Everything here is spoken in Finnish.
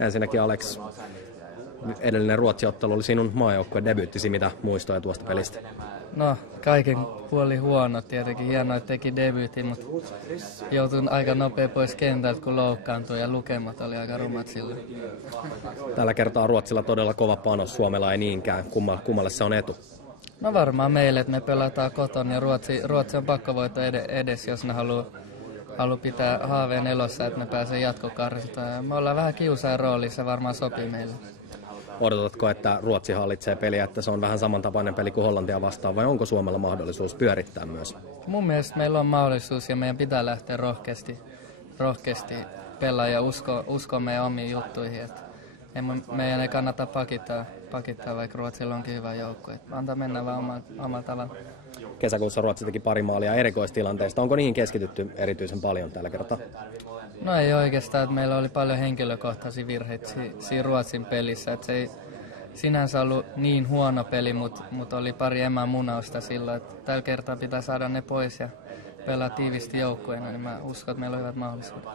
Ensinnäkin Alex, edellinen Ruotsi-ottelu oli sinun maajoukkueen debyyttisi, mitä muistoja tuosta pelistä? No, kaiken puoli huono tietenkin. Hienoa, että teki debyytin, mutta joutuin aika nopea pois kentältä, kun loukkaantui ja lukemat oli aika rumat silloin. Tällä kertaa Ruotsilla todella kova panos, Suomella ei niinkään. Kummalle se on etu? No varmaan meille, että me pelataan kotona ja Ruotsi on pakko voittaa edes, jos ne haluaa pitää haaveen elossa, että me pääsee jatkokarsintaan. Me ollaan vähän kiusaajan roolissa, se varmaan sopii meille. Odotatko, että Ruotsi hallitsee peliä, että se on vähän samantapainen peli kuin Hollantia vastaan, vai onko Suomella mahdollisuus pyörittää myös? Mun mielestä meillä on mahdollisuus ja meidän pitää lähteä rohkeasti pelaa ja uskoa meidän omiin juttuihin. Että meidän ei kannata pakittaa, vaikka Ruotsilla onkin hyvä joukkue. Antaa mennä vaan omalla tavalla. Kesäkuussa Ruotsi teki pari maalia erikoistilanteesta. Onko niihin keskitytty erityisen paljon tällä kertaa? No ei oikeastaan, että meillä oli paljon henkilökohtaisia virheitä siinä Ruotsin pelissä. Että se ei sinänsä ollut niin huono peli, mutta oli pari emämunausta silloin. Että tällä kertaa pitää saada ne pois ja pelaa tiivisti joukkueena, niin mä uskon, että meillä on hyvät mahdollisuudet.